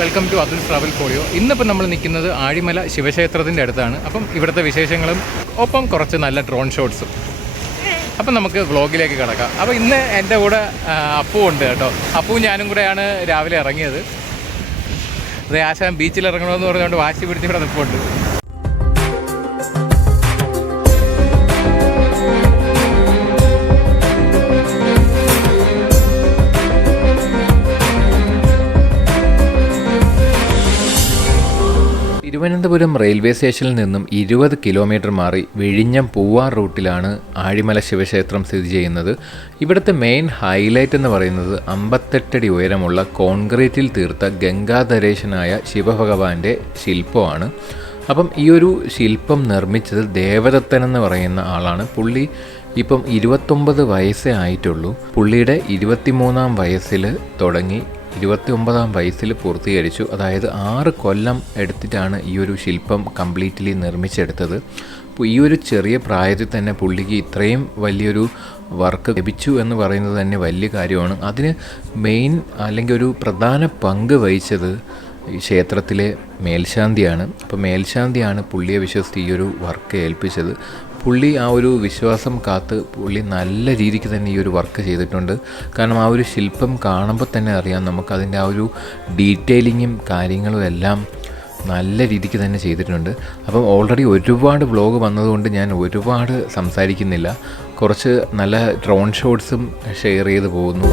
Welcome to ATHUL'S travel FOLIO. ഇന്നിപ്പോൾ നമ്മൾ നിൽക്കുന്നത് ആഴിമല ശിവക്ഷേത്രത്തിൻ്റെ അടുത്താണ്. അപ്പം ഇവിടുത്തെ വിശേഷങ്ങളും ഒപ്പം കുറച്ച് നല്ല ഡ്രോൺ ഷോട്ട്സും. അപ്പം നമുക്ക് വ്ളോഗിലേക്ക് കിടക്കാം. അപ്പോൾ ഇന്ന് എൻ്റെ കൂടെ അപ്പു ഉണ്ട് കേട്ടോ. അപ്പുവും ഞാനും കൂടെയാണ് രാവിലെ ഇറങ്ങിയത്. അത് ആശാൻ ബീച്ചിൽ ഇറങ്ങണമെന്ന് പറഞ്ഞുകൊണ്ട് വാശി പിടിച്ച് ഇവിടെ നിൽപ്പുണ്ട്. തിരുവനന്തപുരം റെയിൽവേ സ്റ്റേഷനിൽ നിന്നും 20 കിലോമീറ്റർ മാറി വിഴിഞ്ഞം പൂവാർ റൂട്ടിലാണ് ആഴിമല ശിവക്ഷേത്രം സ്ഥിതി ചെയ്യുന്നത്. ഇവിടുത്തെ മെയിൻ ഹൈലൈറ്റ് എന്ന് പറയുന്നത് 58 അടി ഉയരമുള്ള കോൺക്രീറ്റിൽ തീർത്ത ഗംഗാധരേശനായ ശിവഭഗവാന്റെ ശില്പമാണ്. അപ്പം ഈ ഒരു ശില്പം നിർമ്മിച്ചത് ദേവദത്തൻ എന്ന് പറയുന്ന ആളാണ്. പുള്ളി ഇപ്പം 29 വയസ്സേ ആയിട്ടുള്ളൂ. പുള്ളിയുടെ 23-ാം വയസ്സിൽ തുടങ്ങി 29-ാം വയസ്സിൽ പൂർത്തീകരിച്ചു. അതായത് 6 കൊല്ലം എടുത്തിട്ടാണ് ഈ ഒരു ശില്പം കംപ്ലീറ്റ്ലി നിർമ്മിച്ചെടുത്തത്. അപ്പോൾ ഈ ഒരു ചെറിയ പ്രായത്തിൽ തന്നെ പുള്ളിക്ക് ഇത്രയും വലിയൊരു വർക്ക് ലഭിച്ചു എന്ന് പറയുന്നത് തന്നെ വലിയ കാര്യമാണ്. അതിന് മെയിൻ അല്ലെങ്കിൽ ഒരു പ്രധാന പങ്ക് വഹിച്ചത് ഈ ക്ഷേത്രത്തിലെ മേൽശാന്തിയാണ്. അപ്പോൾ മേൽശാന്തിയാണ് പുള്ളിയെ വിശ്വസിച്ച് ഈ ഒരു വർക്ക് ഏൽപ്പിച്ചത്. പുള്ളി ആ ഒരു വിശ്വാസം കാത്ത് പുള്ളി നല്ല രീതിക്ക് തന്നെ ഈ ഒരു വർക്ക് ചെയ്തിട്ടുണ്ട്. കാരണം ആ ഒരു ശില്പം കാണുമ്പോൾ തന്നെ അറിയാം നമുക്കതിൻ്റെ ആ ഒരു ഡീറ്റെയിലിങ്ങും കാര്യങ്ങളും എല്ലാം നല്ല രീതിക്ക് തന്നെ ചെയ്തിട്ടുണ്ട്. അപ്പം ഓൾറെഡി ഒരുപാട് വ്ളോഗ് വന്നതുകൊണ്ട് ഞാൻ ഒരുപാട് സംസാരിക്കുന്നില്ല. കുറച്ച് നല്ല ഡ്രോൺ ഷോട്ട്സും ഷെയർ ചെയ്ത് പോകുന്നു.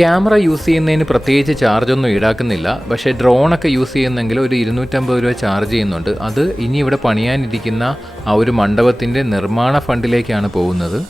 ക്യാമറ യൂസ് ചെയ്യുന്നതിന് പ്രത്യേകിച്ച് ചാർജൊന്നും ഈടാക്കുന്നില്ല. പക്ഷേ ഡ്രോണൊക്കെ യൂസ് ചെയ്യുന്നെങ്കിൽ ഒരു 250 രൂപ ചാർജ് ചെയ്യുന്നുണ്ട്. അത് ഇനി ഇവിടെ പണിയാനിരിക്കുന്ന ആ ഒരു മണ്ഡപത്തിൻ്റെ നിർമ്മാണ ഫണ്ടിലേക്കാണ് പോകുന്നത്.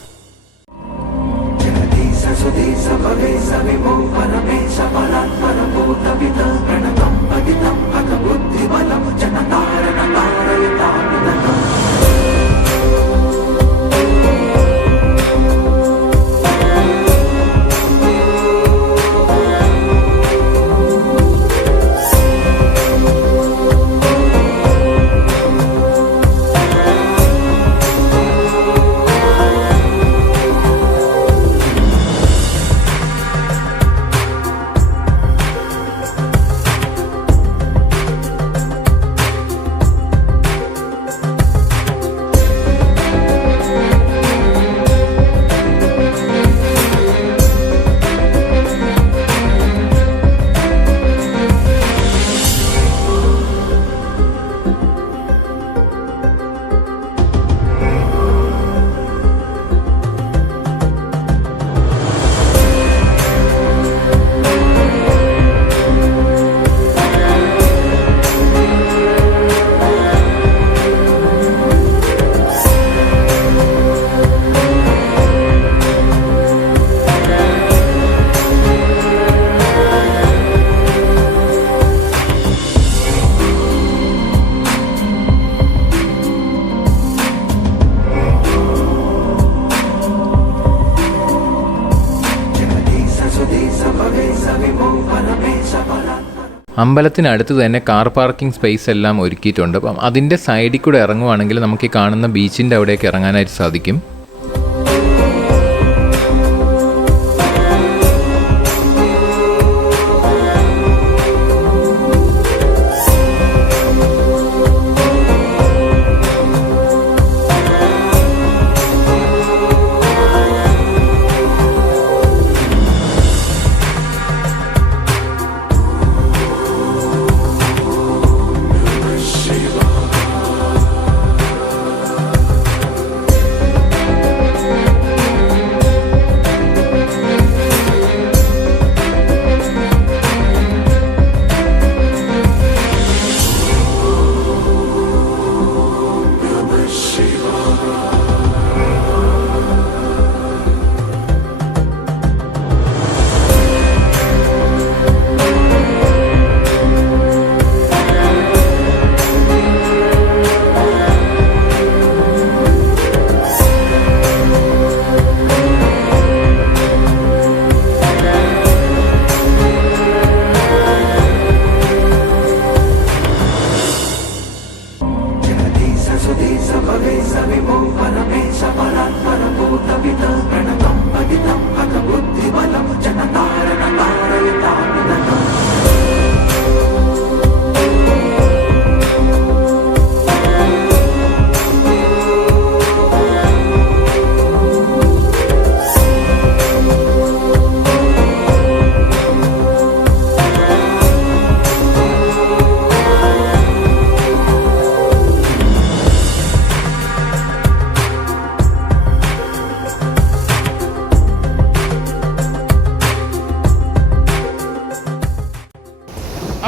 അമ്പലത്തിനടുത്ത് തന്നെ കാർ പാർക്കിംഗ് സ്പേസ് എല്ലാം ഒരുക്കിയിട്ടുണ്ട്. അപ്പം അതിൻ്റെ സൈഡിൽ കൂടെ ഇറങ്ങുവാണെങ്കിൽ നമുക്ക് ഈ കാണുന്ന ബീച്ചിൻ്റെ അവിടേക്ക് ഇറങ്ങാനായിട്ട് സാധിക്കും.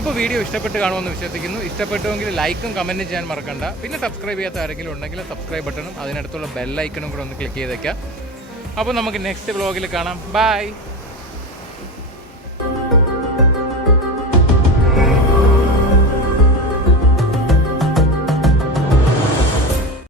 അപ്പോൾ വീഡിയോ ഇഷ്ടപ്പെട്ട് കാണുമെന്ന് വിശ്വസിക്കുന്നു. ഇഷ്ടപ്പെട്ടുവെങ്കിൽ ലൈക്കും കമൻറ്റും ചെയ്യാൻ മറക്കണ്ട. പിന്നെ സബ്സ്ക്രൈബ് ചെയ്യാത്ത ആരെങ്കിലും ഉണ്ടെങ്കിൽ സബ്സ്ക്രൈബ് ബട്ടണും അതിനടുത്തുള്ള ബെൽ ഐക്കണും കൂടെ ഒന്ന് ക്ലിക്ക് ചെയ്തേക്കാം. അപ്പോൾ നമുക്ക് നെക്സ്റ്റ് വ്ളോഗിൽ കാണാം. ബൈ.